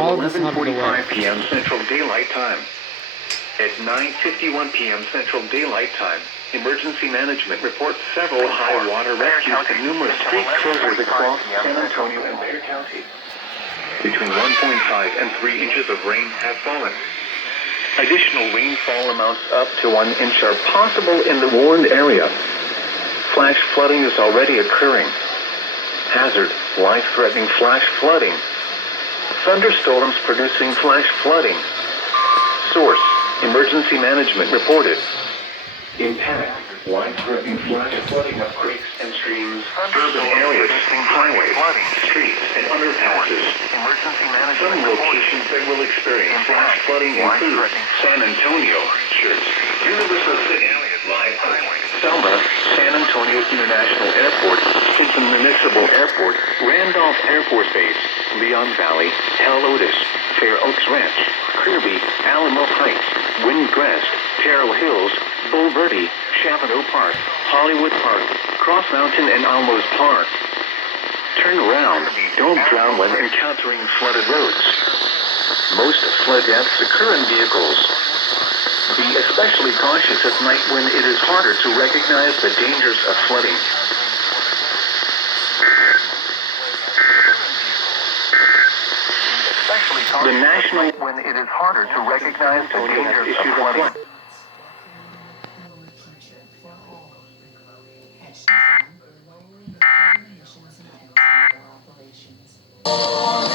all this out of the way. 11:45 p.m. Central Daylight Time. At 9:51 p.m. Central Daylight Time, Emergency Management reports several high water rescues and numerous street closures across San Antonio and Bexar County. Between 1.5 and 3 inches of rain have fallen. Additional rainfall amounts up to 1 inch are possible in the warned area. Flash flooding is already occurring. Hazard, life-threatening flash flooding. Thunderstorms producing flash flooding. Source, Emergency Management reported. In panic, life-threatening flash flooding of creeks and streams, urban areas, highways, streets, and underpasses. Some locations that will experience flash flooding include San Antonio, Church, Universal City, Live Highway, Selma, San Antonio International Airport, Hinton Municipal Airport, Randolph Air Force Base, Leon Valley, Helotes, Fair Oaks Ranch, Kirby, Alamo Heights, Windcrest, Terrell Hills, Bulverde, Chavano Park, Hollywood Park, Cross Mountain, and Almos Park. Turn around. Don't drown when encountering flooded roads. Most flood deaths occur in vehicles. Be especially cautious at night when it is harder to recognize the dangers of flooding. The national when it is harder to recognize the dangers of flooding.